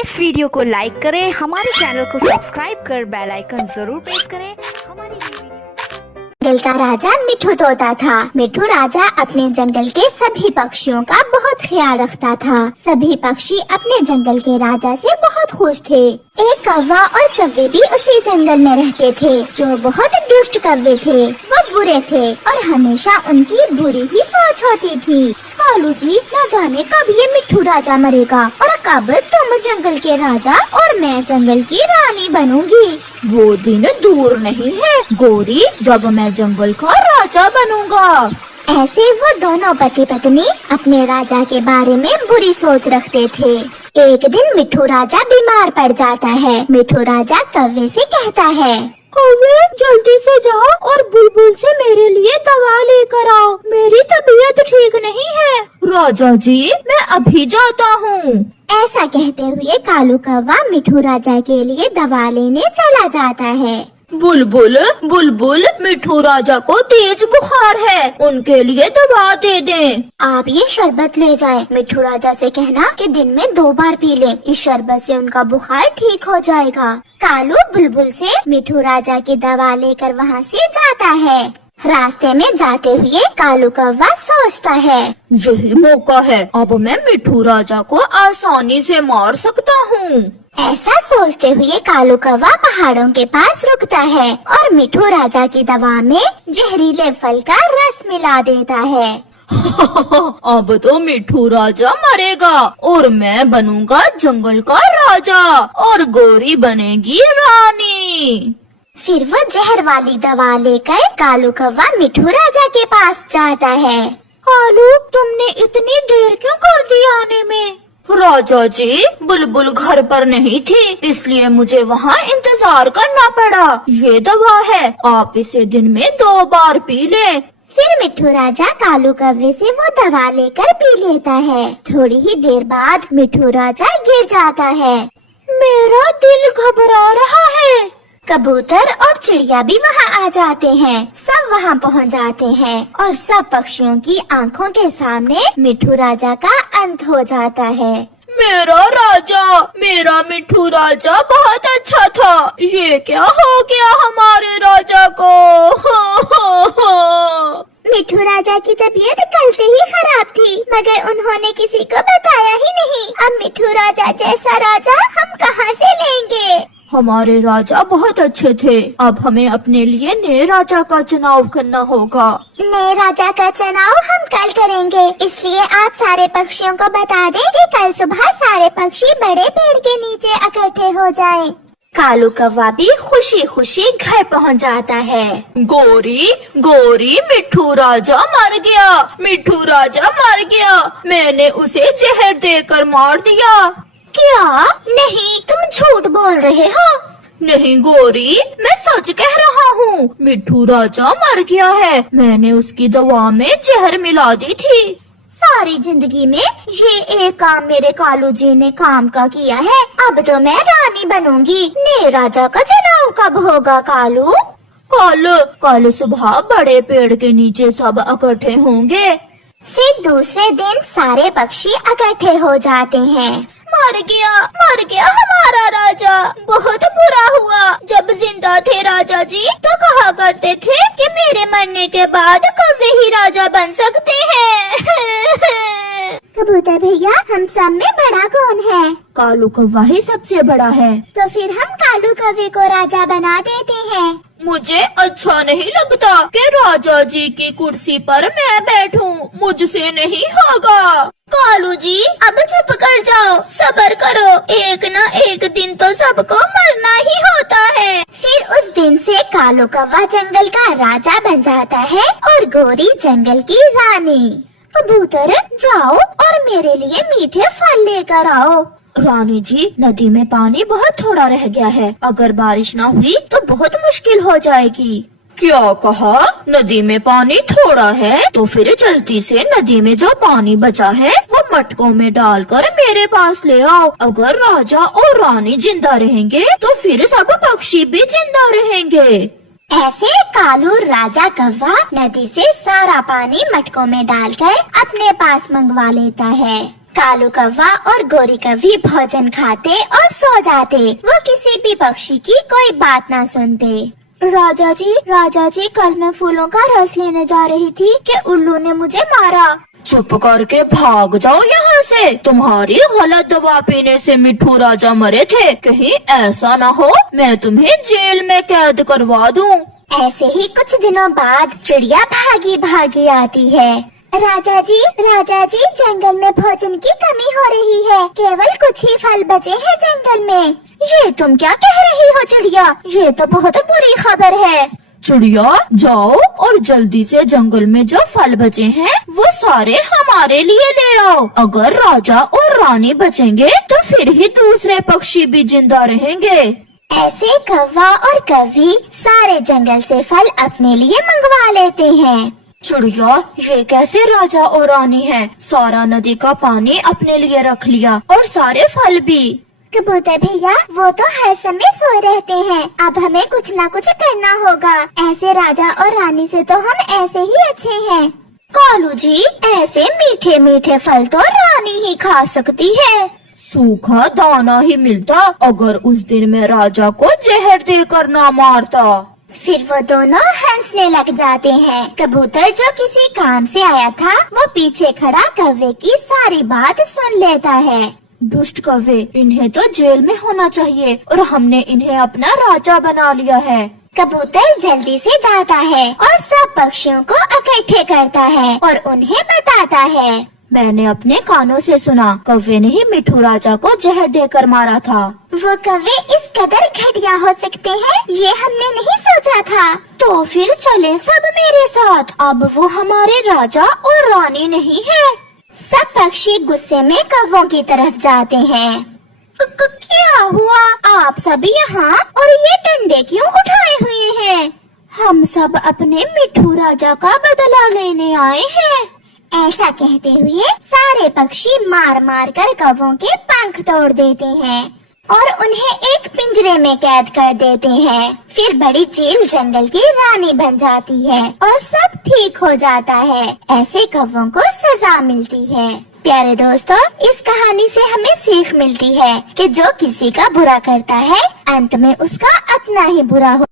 इस वीडियो को लाइक करें, हमारे चैनल को सब्सक्राइब कर बेल आइकन जरूर प्रेस करें। हमारी जंगल का राजा मिठू तोता था। मिठू राजा अपने जंगल के सभी पक्षियों का बहुत ख्याल रखता था। सभी पक्षी अपने जंगल के राजा से बहुत खुश थे। एक कौवा और कव्वे भी उसी जंगल में रहते थे, जो बहुत दुष्ट कव्वे थे। वो बुरे थे और हमेशा उनकी बुरी ही सोच होती थी। कालू जी, न जाने कब ये मिठू राजा मरेगा और कब तुम जंगल के राजा और मैं जंगल की रानी बनूंगी। वो दिन दूर नहीं है गोरी, जब मैं जंगल का राजा बनूंगा। ऐसे वो दोनों पति पत्नी अपने राजा के बारे में बुरी सोच रखते थे। एक दिन मिठू राजा बीमार पड़ जाता है। मिठू राजा कव्वे से कहता है, कौवे, जल्दी से जाओ और बुलबुल से मेरे लिए दवा लेकर आओ, मेरी तबीयत ठीक नहीं है। राजा जी, मैं अभी जाता हूँ। ऐसा कहते हुए कालू कौवा मिठू राजा के लिए दवा लेने चला जाता है। बुलबुल, बुलबुल, मिठू राजा को तेज बुखार है, उनके लिए दवा दे दें। आप ये शरबत ले जाएं। मिठू राजा से कहना कि दिन में 2 बार पी लें, इस शरबत से उनका बुखार ठीक हो जाएगा। कालू बुलबुल से मिठू राजा की दवा लेकर वहाँ से जाता है। रास्ते में जाते हुए कालू कौवा सोचता है, यही मौका है, अब मैं मिठू राजा को आसानी से मार सकता हूँ। ऐसा सोचते हुए कालू कौवा पहाड़ों के पास रुकता है और मिठू राजा की दवा में जहरीले फल का रस मिला देता है। अब तो मिठू राजा मरेगा और मैं बनूंगा जंगल का राजा और गोरी बनेगी रानी। फिर वो जहर वाली दवा लेकर कालू कौवा मिठू राजा के पास जाता है। कालू, तुमने इतनी देर क्यों कर दी आने में? राजा जी, बुलबुल घर पर नहीं थी, इसलिए मुझे वहाँ इंतजार करना पड़ा। ये दवा है, आप इसे दिन में 2 बार पी लें। फिर मिठू राजा कालू कौवे से वो दवा लेकर पी लेता है। थोड़ी ही देर बाद मिठू राजा गिर जाता है। मेरा दिल घबरा रहा है। कबूतर और चिड़िया भी वहाँ आ जाते हैं। सब वहाँ पहुँच जाते हैं और सब पक्षियों की आंखों के सामने मिठू राजा का अंत हो जाता है। मेरा राजा, मेरा मिठू राजा बहुत अच्छा था, ये क्या हो गया हमारे राजा को? मिठू राजा की तबीयत कल से ही खराब थी, मगर उन्होंने किसी को बताया ही नहीं। अब मिठू राजा जैसा राजा हम कहाँ से लेंगे? हमारे राजा बहुत अच्छे थे, अब हमें अपने लिए नए राजा का चुनाव करना होगा। नए राजा का चुनाव हम कल करेंगे, इसलिए आप सारे पक्षियों को बता दें कि कल सुबह सारे पक्षी बड़े पेड़ के नीचे इकट्ठे हो जाएं। कालू कौवा भी खुशी खुशी घर पहुंच जाता है। गोरी, गोरी, मिठू राजा मर गया, मिठू राजा मर गया, मैंने उसे जहर देकर मार दिया। क्या? नहीं, तुम झूठ बोल रहे हो। नहीं गोरी, मैं सच कह रहा हूँ, मिठू राजा मर गया है, मैंने उसकी दवा में जहर मिला दी थी। सारी जिंदगी में ये एक काम मेरे कालू जी ने काम का किया है। अब तो मैं रानी बनूंगी। नए राजा का चुनाव कब होगा कालू? कल सुबह बड़े पेड़ के नीचे सब इकट्ठे होंगे। फिर दूसरे दिन सारे पक्षी इकट्ठे हो जाते हैं। मर गया हमारा राजा, बहुत बुरा हुआ। जब जिंदा थे राजा जी तो कहा करते थे कि मेरे मरने के बाद कौवे ही राजा बन सकते हैं। कबूतर भैया, हम सब में बड़ा कौन है? कालू कौवा ही सबसे बड़ा है। तो फिर हम कालू कौवे को राजा बना देते हैं। मुझे अच्छा नहीं लगता कि राजा जी की कुर्सी पर मैं बैठूं, मुझसे नहीं होगा। कालू जी, अब चुप कर जाओ, सब्र करो, एक न एक दिन तो सबको मरना ही होता है। फिर उस दिन से कालू कौवा जंगल का राजा बन जाता है और गोरी जंगल की रानी। कबूतर, जाओ और मेरे लिए मीठे फल लेकर आओ। रानी जी, नदी में पानी बहुत थोड़ा रह गया है, अगर बारिश न हुई तो बहुत मुश्किल हो जाएगी। क्या कहा? नदी में पानी थोड़ा है, तो फिर जल्दी से नदी में जो पानी बचा है वो मटकों में डालकर मेरे पास ले आओ। अगर राजा और रानी जिंदा रहेंगे तो फिर सब पक्षी भी जिंदा रहेंगे। ऐसे कालू राजा कौवा नदी से सारा पानी मटकों में डालकर अपने पास मंगवा लेता है। कालू कौवा और गोरी कौवी भोजन खाते और सो जाते। वो किसी भी पक्षी की कोई बात ना सुनते। राजा जी कल मैं फूलों का रस लेने जा रही थी कि उल्लू ने मुझे मारा। चुप करके भाग जाओ यहाँ से। तुम्हारी गलत दवा पीने से मिट्ठू राजा मरे थे। कहीं ऐसा ना हो मैं तुम्हें जेल में कैद करवा दूँ। ऐसे ही कुछ दिनों बाद चिड़िया भागी भागी आती है। राजा जी जंगल में भोजन की कमी हो रही है। केवल कुछ ही फल बचे हैं जंगल में। ये तुम क्या कह रही हो चिड़िया? ये तो बहुत बुरी खबर है। चिड़िया जाओ और जल्दी से जंगल में जो फल बचे हैं वो सारे हमारे लिए ले आओ। अगर राजा और रानी बचेंगे तो फिर ही दूसरे पक्षी भी जिंदा रहेंगे। ऐसे कौवा और कौवी सारे जंगल से फल अपने लिए मंगवा लेते हैं। चिड़िया ये कैसे राजा और रानी हैं? सारा नदी का पानी अपने लिए रख लिया और सारे फल भी। कबूतर भैया वो तो हर समय सो रहते हैं। अब हमें कुछ ना कुछ करना होगा। ऐसे राजा और रानी से तो हम ऐसे ही अच्छे हैं। कालू जी ऐसे मीठे मीठे फल तो रानी ही खा सकती है। सूखा दाना ही मिलता अगर उस दिन मैं राजा को जहर देकर ना मारता। फिर वो दोनों हंसने लग जाते हैं। कबूतर जो किसी काम से आया था वो पीछे खड़ा कौवे की सारी बात सुन लेता है। दुष्ट कौवे, इन्हें तो जेल में होना चाहिए और हमने इन्हें अपना राजा बना लिया है। कबूतर जल्दी से जाता है और सब पक्षियों को इकट्ठे करता है और उन्हें बताता है। मैंने अपने कानों से सुना कौवे ने ही मिट्ठू राजा को जहर देकर मारा था। वो कौवे इस कदर घटिया हो सकते हैं ये हमने नहीं सोचा था। तो फिर चले सब मेरे साथ। अब वो हमारे राजा और रानी नहीं है। सब पक्षी गुस्से में कौवों की तरफ जाते हैं। क्या हुआ? आप सब यहाँ और ये डंडे क्यों उठाए हुए हैं? हम सब अपने मिट्ठू राजा का बदला लेने आए हैं। ऐसा कहते हुए सारे पक्षी मार मार कर कौवों के पंख तोड़ देते हैं और उन्हें एक पिंजरे में कैद कर देते हैं। फिर बड़ी चील जंगल की रानी बन जाती है और सब ठीक हो जाता है। ऐसे कौवों को सजा मिलती है। प्यारे दोस्तों, इस कहानी से हमें सीख मिलती है कि जो किसी का बुरा करता है अंत में उसका अपना ही बुरा हो